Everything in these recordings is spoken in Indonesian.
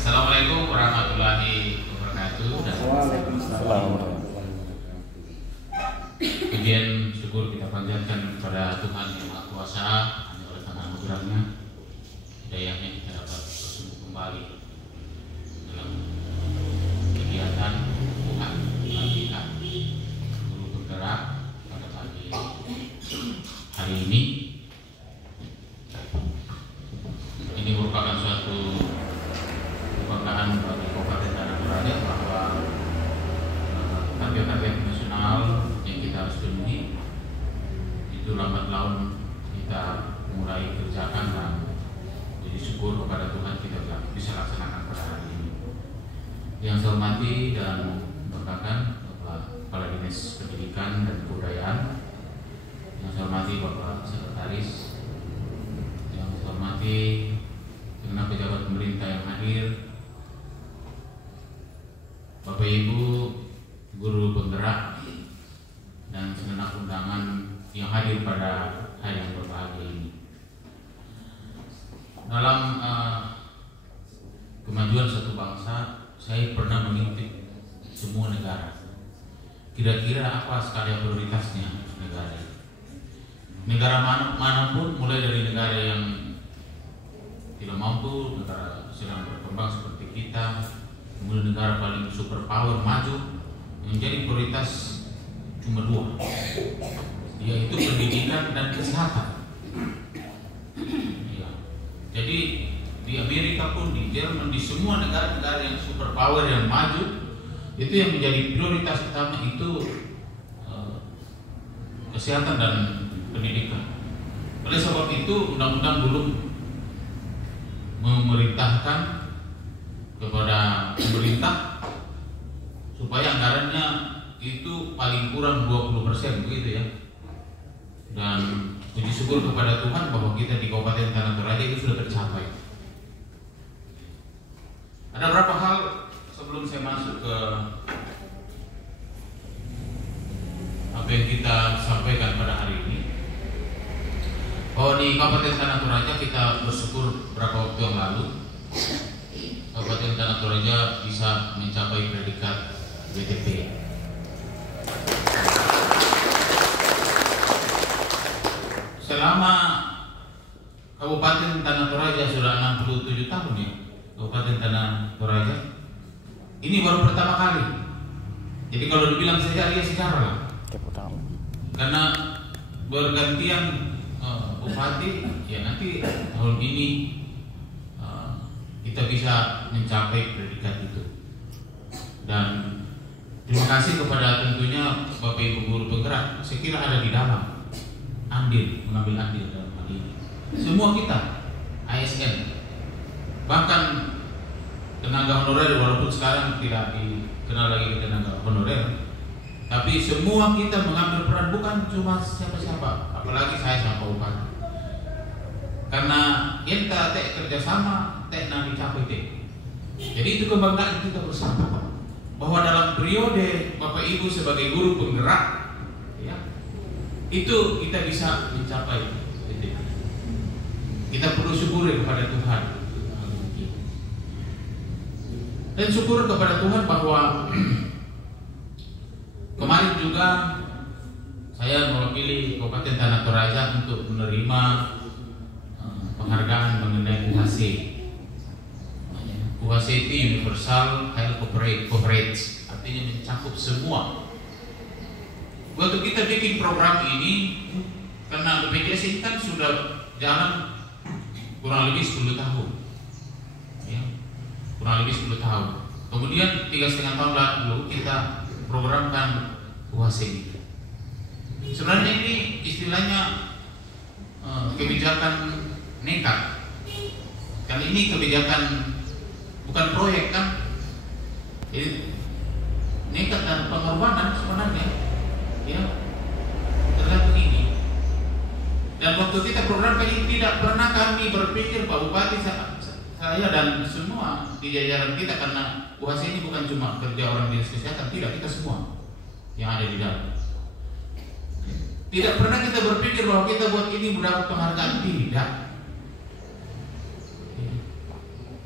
Assalamualaikum warahmatullahi wabarakatuh. Waalaikumsalam. Kemudian syukur kita panjatkan kepada Tuhan yang Maha Kuasa, hanya oleh tangan anugerahnya, hidayahnya kita dapat bersungguh kembali dalam kegiatan Tuhan pelatihan guru bergerak pada pagi hari ini. Ini merupakan suatu kebanggaan bagi Kabupaten Tanah Toraja bahwa target-target nasional yang kita harus penuhi itu lambat laun kita mulai kerjakan, dan jadi syukur kepada Tuhan kita bisa laksanakan pada hari ini. Yang saya hormati dan berkakan Bapak Kepala Dinas Pendidikan dan Kebudayaan, yang saya hormati Bapak Sekretaris, yang saya hormati segenap pejabat pemerintah yang hadir, Bapak Ibu guru penggerak, dan segenap undangan yang hadir pada hari yang berbahagia ini. Dalam kemajuan satu bangsa, saya pernah mengintip semua negara. Kira-kira apa skala prioritasnya negara ini? Negara manapun, mulai dari negara yang tidak mampu, negara sedang berkembang seperti kita, kemudian negara paling superpower maju, yang jadi prioritas cuma dua, yaitu pendidikan dan kesehatan. Ya. Jadi di Amerika pun, di Jerman, di semua negara-negara yang superpower yang maju, itu yang menjadi prioritas utama itu kesehatan dan pendidikan. Oleh sebab itu undang-undang belum memerintahkan kepada pemerintah supaya anggarannya itu paling kurang 20%, begitu ya. Dan puji syukur kepada Tuhan bahwa kita di Kabupaten Tanah Toraja itu sudah tercapai. Ada beberapa hal sebelum saya masuk ke apa yang kita sampaikan pada hari ini. Oh, di Kabupaten Tanah Toraja kita bersyukur beberapa waktu yang lalu Kabupaten Tanah Toraja bisa mencapai predikat BTP. Selama Kabupaten Tanah Toraja sudah 67 tahun ya, Kabupaten Tanah Toraja ini baru pertama kali. Jadi kalau dibilang sejarah, ya sejarah lah. Karena bergantian bupati, ya nanti tahun ini kita bisa mencapai predikat itu. Dan terima kasih kepada tentunya Bapak Ibu guru penggerak. Saya kira ada di dalam mengambil andil dalam hal ini. Semua kita ASN, bahkan tenaga honorer, walaupun sekarang tidak dikenal lagi tenaga honorer, tapi semua kita mengambil peran, bukan cuma siapa-siapa, apalagi saya sama bupati. Karena kita kerjasama, nanti capai teh. Jadi itu kebanggaan kita bersama, bahwa dalam periode Bapak Ibu sebagai guru penggerak, ya, itu kita bisa mencapai titik. Kita perlu syukuri kepada Tuhan. Dan syukur kepada Tuhan bahwa kemarin juga saya mewakili Kabupaten Tanah Toraja untuk menerima penghargaan mengenai UHC. UHC itu Universal Health Coverage, artinya mencakup semua. Waktu kita bikin program ini, karena BPJS ini kan sudah jalan kurang lebih 10 tahun, ya, kurang lebih 10 tahun. Kemudian 3,5 tahun lalu kita programkan UHC ini. Sebenarnya ini istilahnya kebijakan nekat. Kali ini kebijakan bukan proyek kan, jadi nekat dan pengorbanan sebenarnya, ya, tergantung ini. Dan waktu kita program kali ini tidak pernah kami berpikir Pak Bupati, saya dan semua di jajaran kita, karena UHC ini bukan cuma kerja orang dinas kesehatan, tidak, kita semua yang ada di dalam. Tidak pernah kita berpikir bahwa kita buat ini mendapat penghargaan, tidak.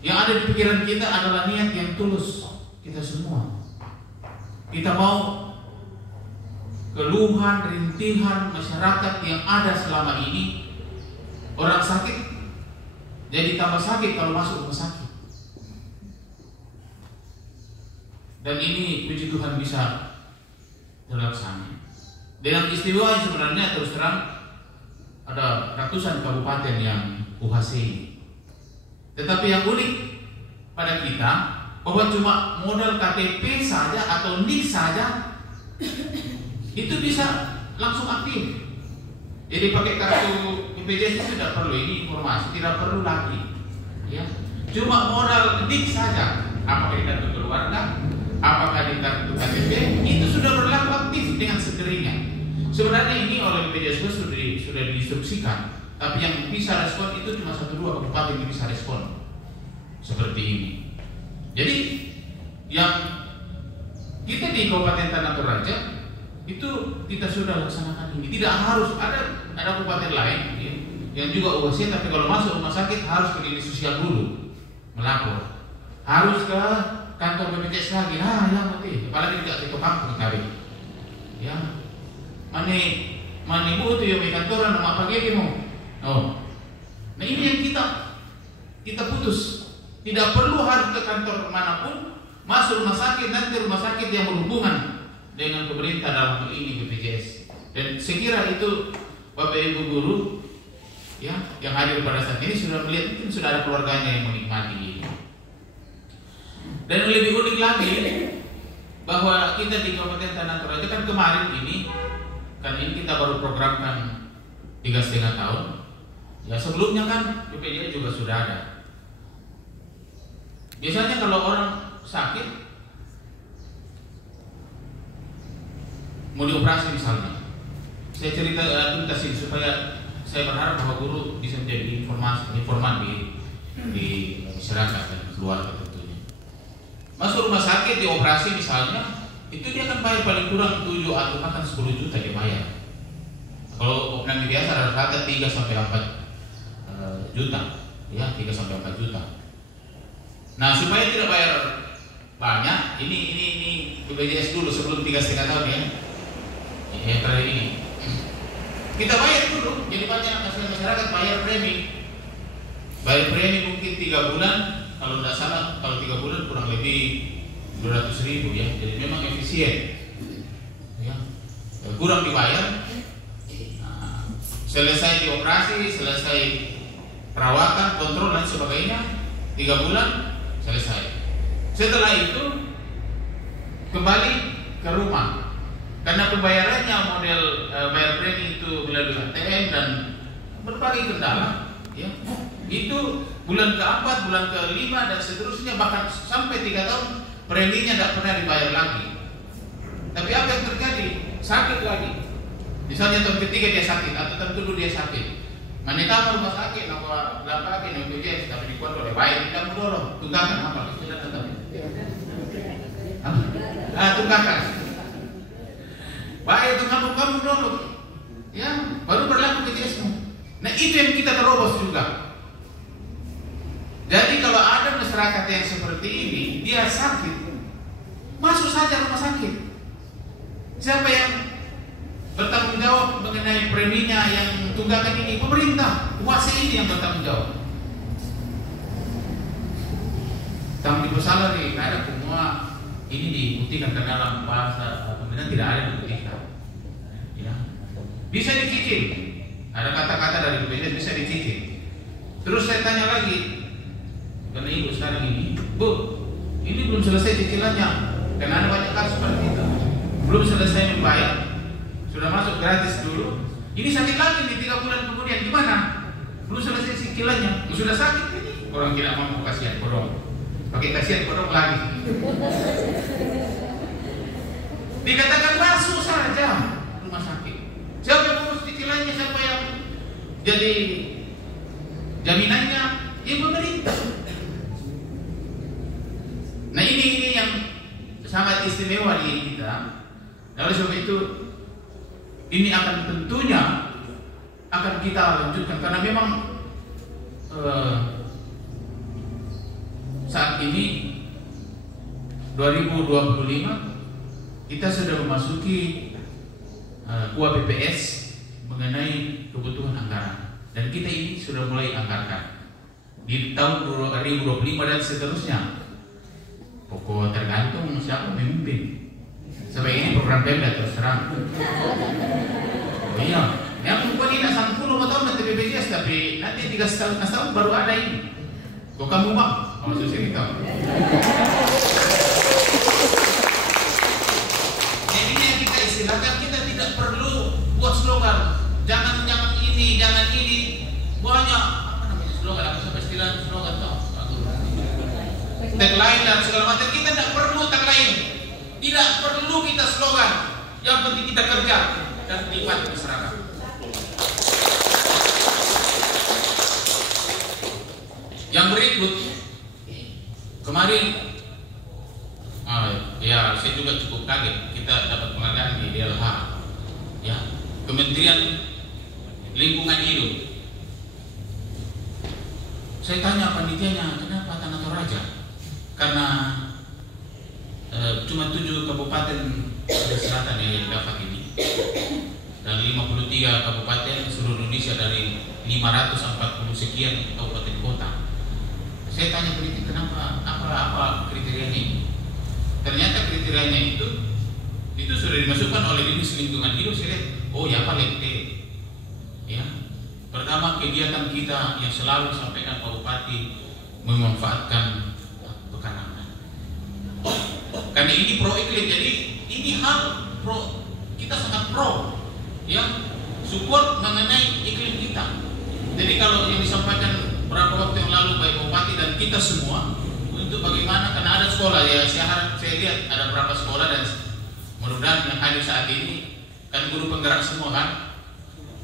Yang ada di pikiran kita adalah niat yang tulus kita semua. Kita mau keluhan, rintihan masyarakat yang ada selama ini, orang sakit jadi tambah sakit kalau masuk rumah sakit. Dan ini puji Tuhan bisa terlaksana. Dengan istimewa sebenarnya terus terang ada ratusan kabupaten yang UHC. Tetapi yang unik pada kita bahwa cuma modal KTP saja atau NIK saja itu bisa langsung aktif. Jadi pakai kartu BPJS itu tidak perlu ini informasi, tidak perlu lagi. Ya, cuma modal NIK saja. Apakah di kartu keluarga, apakah di kartu KTP itu sudah berlaku aktif dengan segerinya. Sebenarnya ini oleh BPJS sudah diinstruksikan, tapi yang bisa respon itu cuma 1-2 kabupaten yang bisa respon seperti ini. Jadi yang kita di Kabupaten Tanah Toraja itu kita sudah laksanakan ini. Tidak harus ada kabupaten lain ya, yang juga UHC, tapi kalau masuk rumah sakit harus ke dinas sosial dulu melapor, harus ke kantor BPJS lagi. Nah, yang penting, apalagi tidak ke kampung kali. Ya, mana ibu itu yang di kantoran nama apa dia mau? Oh, nah ini yang kita putus. Tidak perlu harus ke kantor manapun, masuk rumah sakit, nanti rumah sakit yang berhubungan dengan pemerintah dalam hal ini BPJS. Dan saya kira itu Bapak Ibu guru ya yang hadir pada saat ini sudah melihat, mungkin sudah ada keluarganya yang menikmati ini. Dan lebih unik lagi bahwa kita di Kabupaten Tanah Toraja kan kemarin ini kita baru programkan 3,5 tahun. Ya sebelumnya kan BPJS juga sudah ada. Biasanya kalau orang sakit mau dioperasi misalnya, saya cerita tuntas ini supaya saya berharap bahwa guru bisa menjadi informan di masyarakat dan keluarga tentunya. Masuk rumah sakit dioperasi misalnya, itu dia akan bayar paling kurang 7 atau bahkan 10 juta dia bayar. Kalau opening biasa rata-rata 3 sampai 4 juta, ya 3 sampai 4 juta. Nah supaya tidak bayar banyak, ini BPJS dulu sebelum 3,5 tahun ya, yang terakhir ini kita bayar dulu. Jadi banyak masyarakat bayar premi mungkin 3 bulan, kalau tidak salah kalau 3 bulan kurang lebih 200.000 ya. Jadi memang efisien ya, kurang dibayar. Nah, selesai dioperasi, selesai perawatan, kontrol dan sebagainya, 3 bulan selesai. Setelah itu kembali ke rumah, karena pembayarannya model bayar premi itu melalui ATM dan berbagai kendala ya. Itu bulan ke-4, bulan ke-5 dan seterusnya, bahkan sampai 3 tahun preminya tidak pernah dibayar lagi. Tapi apa yang terjadi? Sakit lagi. Misalnya tahun ketiga dia sakit atau tahun kedua dia sakit. Manita rumah sakit, nama lagi BPJS, tapi dikuat oleh baik, kita mendorong tunggakan apa? Sudah tetap. Tunggakan. Baik tunggakan kamu dulu, ya baru berlaku BPJS-mu. Nah itu yang kita terobos juga. Jadi kalau ada masyarakat yang seperti ini, dia sakit, masuk saja rumah sakit. Siapa yang bertanggung jawab mengenai preminya yang tunggakan ini? Pemerintah, UHC ini yang bertanggung jawab. Tanggung salary, ada semua ini dibuktikan ke dalam bahasa pemerintah, tidak ada dibuktikan. Ya. Bisa dicicil, ada kata-kata dari BPJS bisa dicicil. Terus saya tanya lagi, karena ibu sekarang ini, Bu, ini belum selesai cicilannya, karena ada banyak kasus seperti itu, belum selesai membayar. Sudah masuk gratis dulu, ini sakit lagi nih 3 bulan kemudian, gimana? Belum selesai cicilannya, sudah sakit ini. Orang tidak mampu, kasihan kodong, pakai kasihan kodong lagi. Dikatakan masuk saja rumah sakit. Siapa yang urus cicilannya? Siapa yang jadi jaminannya? Ya pemerintah. Nah ini yang sangat istimewa di kita. Oleh sebab itu ini akan tentunya akan kita lanjutkan karena memang saat ini 2025 kita sudah memasuki UAPPS mengenai kebutuhan anggaran, dan kita ini sudah mulai anggarkan di tahun 2025 dan seterusnya. Pokok tergantung siapa memimpin. Sampai ini program Pemda terus terang. Oh iya, yang bukan ini 10 tahun nanti BPJS, tapi nanti 3 tahun baru ada ini. Kok kamu bang? Maksud saya kita. Jadi yang kita istilahkan, kita tidak perlu buat slogan. Jangan ini, jangan ini. Banyak apa namanya slogan? Apa sampai istilah slogan tau? Tagline dan segala macam. Kita tidak perlu tagline. Tidak perlu kita slogan. Yang penting kita kerja dan nikmati masyarakat. Yang berikut, kemarin ya saya juga cukup kaget, kita dapat penghargaan di DLH, ya, Kementerian Lingkungan Hidup. Saya tanya panitianya, kenapa Tanah Toraja? Karena cuma 7 kabupaten selatan yang dapat ini, dan 53 kabupaten seluruh Indonesia dari 540 sekian kabupaten kota. Saya tanya peneliti, kenapa, apa kriterianya ini? Ternyata kriterianya itu sudah dimasukkan oleh Dinas Lingkungan Hidup. Saya lihat, oh ya paling ya. Pertama, kegiatan kita yang selalu sampaikan Pak Bupati memanfaatkan pekarangan. Karena ini pro iklim, jadi ini hal pro, kita sangat pro, ya, support mengenai iklim kita. Jadi kalau yang disampaikan beberapa waktu yang lalu baik Bupati dan kita semua untuk bagaimana, karena ada sekolah ya, saya lihat ada beberapa sekolah dan mudah-mudahan yang hadir saat ini kan guru penggerak semua kan,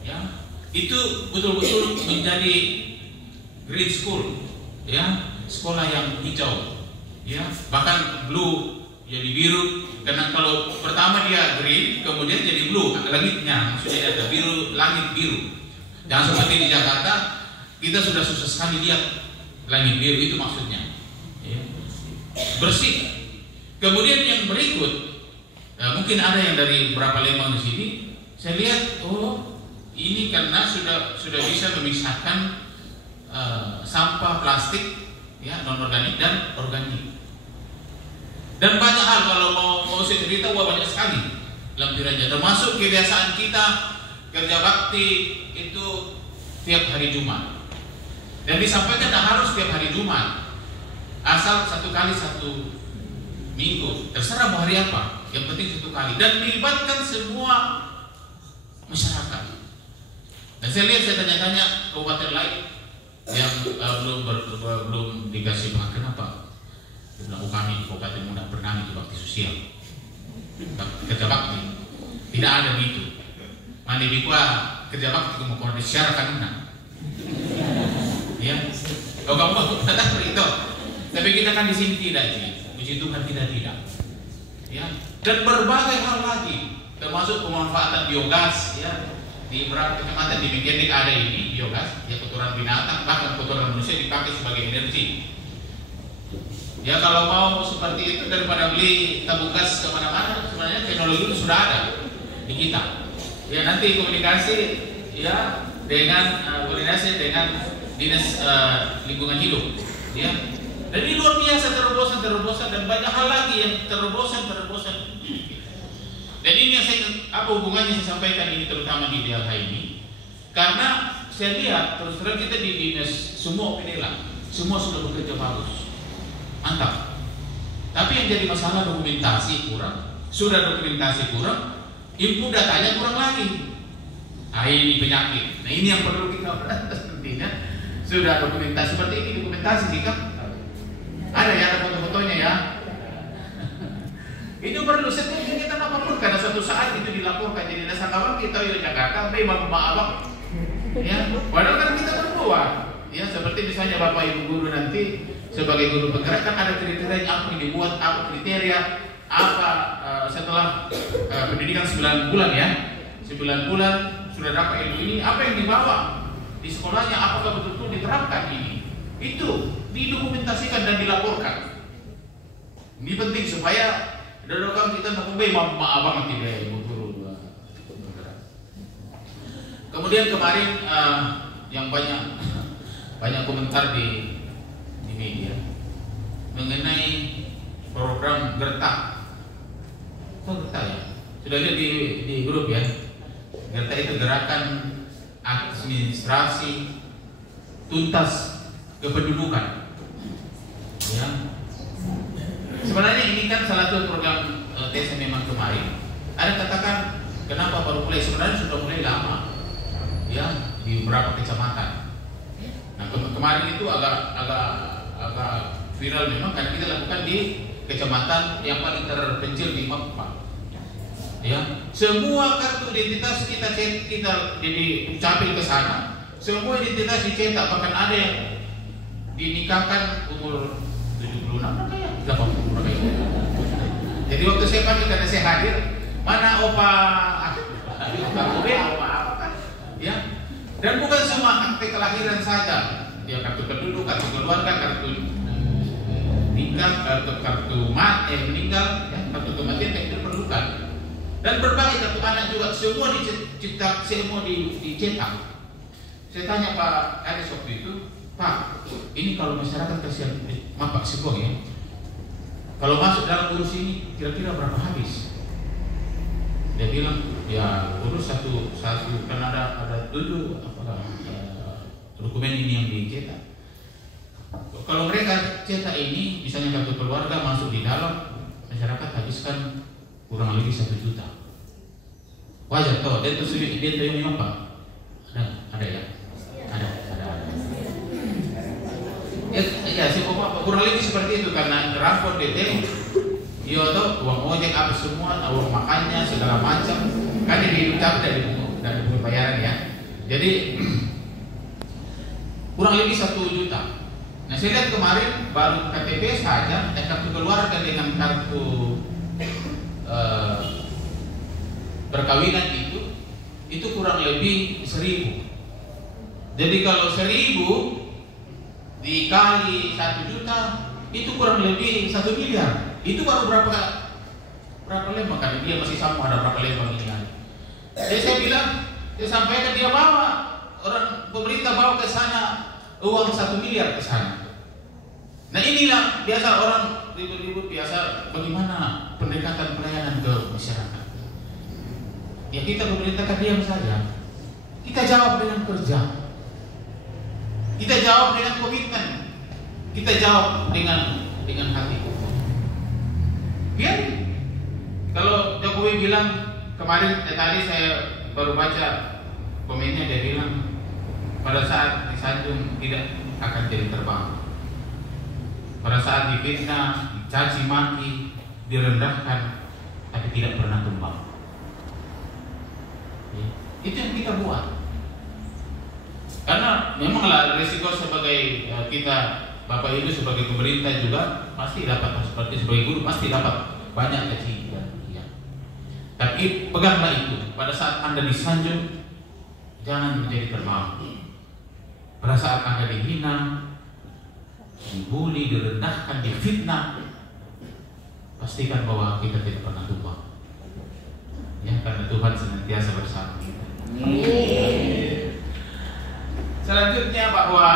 ya, itu betul-betul menjadi green school, ya, sekolah yang hijau, ya, bahkan blue jadi biru, karena kalau pertama dia green kemudian jadi blue langitnya, maksudnya ada biru, langit biru. Jangan seperti di Jakarta kita sudah susah sekali lihat langit biru, itu maksudnya, ya, bersih. Kemudian yang berikut, mungkin ada yang dari beberapa Lembang di sini, saya lihat, oh ini karena sudah bisa memisahkan sampah plastik, ya, non organik dan organik. Dan banyak hal, kalau mau saya cerita, banyak sekali lampirannya, termasuk kebiasaan kita kerja bakti itu tiap hari Jumat. Dan disampaikan tidak harus tiap hari Jumat, asal 1 kali 1 minggu, terserah mau hari apa, yang penting 1 kali, dan melibatkan semua masyarakat. Dan saya lihat, saya tanya-tanya kabupaten lain yang belum dikasih bahan, kenapa? Dia bilang, oh kami di Kabupaten Muda pernah itu bakti sosial, kerja bakti, tidak ada gitu. Mandi bikwa kerja bakti kamu korban secara kanunan. Ya, kalau kamu tetap itu, tapi kita kan di sini tidak sih, puji Tuhan kita tidak, ya. Dan berbagai hal lagi, termasuk pemanfaatan biogas, ya, di beberapa kecamatan di Mengkenik ada ini biogas, ya, kotoran binatang bahkan kotoran manusia dipakai sebagai energi. Ya, kalau mau seperti itu daripada beli tabung gas kemana-mana, sebenarnya teknologi itu sudah ada di kita. Ya, nanti komunikasi, ya, dengan koordinasi dengan Dinas Lingkungan Hidup, ya. Dan ini luar biasa, terobosan dan banyak hal lagi yang terobosan. Dan ini yang apa hubungannya saya sampaikan ini, terutama di DLH ini, karena saya lihat terus terang kita di dinas semua semua sudah bekerja bagus, mantap. Tapi yang jadi masalah dokumentasi kurang, input datanya kurang lagi. Ini penyakit. Nah, ini yang perlu kita berantas nantinya. Sudah dokumentasi seperti ini, dokumentasi sikap ada ya, ada foto-fotonya ya. Itu perlu setiap kita laporkan, karena suatu saat itu dilaporkan jadi nasabah kita di Jakarta, memang abang, ya. Padahal kan kita berbuat, ya, seperti misalnya Bapak Ibu guru nanti sebagai guru penggerak kan ada kriteria apa yang dibuat, apa kriteria apa setelah pendidikan 9 bulan, ya, 9 bulan sudah dapat ilmu ini, apa yang dibawa di sekolahnya, apakah betul-betul diterapkan ini, Itu didokumentasikan dan dilaporkan. Ini penting supaya dalam kita nak abang tidak guru. Kemudian kemarin yang banyak komentar di media mengenai program Gertak. Tahu Gertak ya? Sudah lihat di grup ya. Gertak itu gerakan administrasi tuntas kependudukan. Ya. Sebenarnya ini kan salah satu program TSM memang kemarin. Ada katakan kenapa baru mulai? Sebenarnya sudah mulai lama, ya, di beberapa kecamatan. Nah kemarin itu agak viral memang karena kita lakukan di kecamatan yang paling terpencil di Mappa. Ya, semua kartu identitas kita jadi capil ke sana. Semua identitas dicetak, bahkan ada yang dinikahkan umur 76 80 berapa. Jadi waktu saya panggil karena saya hadir, mana opa apa ya. Dan bukan semua akte kelahiran saja, ya, kartu penduduk, kartu keluarga, kartu nikah, kartu meninggal, ya, kartu kematian yang diperlukan. Dan berbagai kartu anak juga semua dicetak, semua dicetak. Saya tanya Pak Aris waktu itu, Pak, ini kalau masyarakat kasihan, maaf Pak Sibong ya, kalau masuk dalam urus ini kira-kira berapa habis? Dia bilang, ya urus satu kan ada 7 dokumen ini yang dicetak. Kalau mereka cetak ini, misalnya kartu keluarga masuk di dalam, masyarakat habiskan kurang lebih 1 juta. Wajar toh, dia tuh yang memang Pak. Ada ya? Ada. Ya, kurang lebih seperti itu karena rapor DT, uang ojek apa semua, uang makannya segala macam, kan dihidup dari bunga bayaran ya. Jadi kurang lebih 1 juta. Nah saya lihat kemarin baru KTP saja, kartu keluarga dengan kartu perkawinan itu kurang lebih 1.000. Jadi kalau 1.000 dikali 1 juta itu kurang lebih 1 miliar. Itu baru berapa lembar, karena dia masih sama ada berapa lembar ini. Jadi saya bilang, saya sampaikan dia bawa, orang pemerintah bawa ke sana uang 1 miliar ke sana. Nah inilah biasa orang ribut-ribut biasa, bagaimana pendekatan pelayanan ke masyarakat. Ya kita pemerintah kan diam saja. Kita jawab dengan kerja. Kita jawab dengan komitmen. Kita jawab dengan hati. Biar kalau Jokowi bilang kemarin, tadi saya baru baca komennya, dia bilang pada saat disanjung tidak akan jadi terbang. Pada saat difitnah, dicaci maki, direndahkan, tapi tidak pernah tumbang. Itu yang kita buat. Karena memanglah risiko sebagai kita Bapak Ibu sebagai pemerintah juga pasti dapat, seperti sebagai guru pasti dapat banyak kecikan. Ya. Tapi peganglah itu. Pada saat Anda disanjung, jangan menjadi termalu. Pada saat Anda dihina, dibully, direndahkan, difitnah, pastikan bahwa kita tidak pernah tumbang. Ya, karena Tuhan senantiasa bersama kita. Selanjutnya bahwa